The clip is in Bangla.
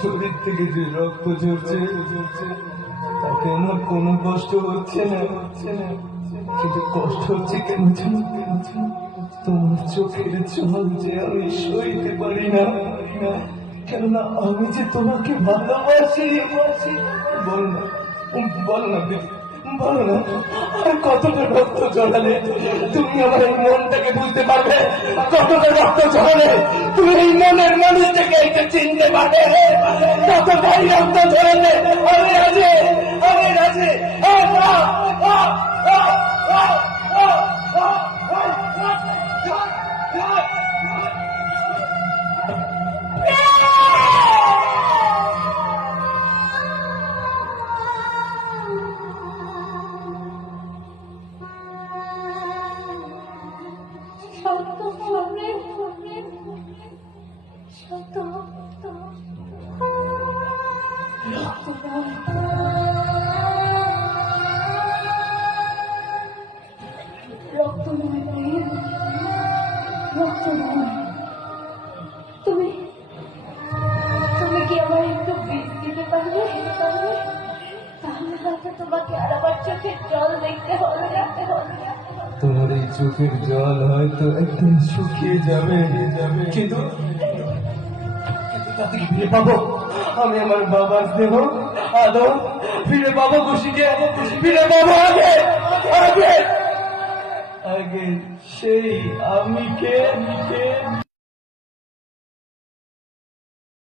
শরীর থেকে যে রক্ত ঝরছে তাতে আমার কোনো কষ্ট হচ্ছে না, কিন্তু কষ্ট হচ্ছে কেন জানো? তোমার চোখের জল যে আমি সইতে পারি না, কেননা আমি যে তোমাকে ভালোবাসি। বল না, বলো না, বলো না, আর কতটা রক্ত ঝরালে তুমি আমার এই মনটাকে বুঝতে পারবে? কতটা রক্ত ঝরালে তুমি এই মনের মানুষটাকে এটা চিনতে পারবে? কতটাই রক্ত ঝরালে আমি রাজি, আমি রাজি। রক্ত নয় প্রেম, রক্ত নয়। তুমি তুমি কি আমার একটু বীজ দিতে পারবে? তাহলে হয়তো তোমাকে আর আমার চোখের জল দেখতে হবে না। তোমার এই চোখের জল হয়তো একদিন শুকিয়ে যাবে, কিন্তু তাতে কি ফিরে পাবো আমি আমার বাবার স্নেহ আদর? ফিরে পাবো খুশিকে? ফিরে পাবো আগে আগে আগে সেই আমি কে?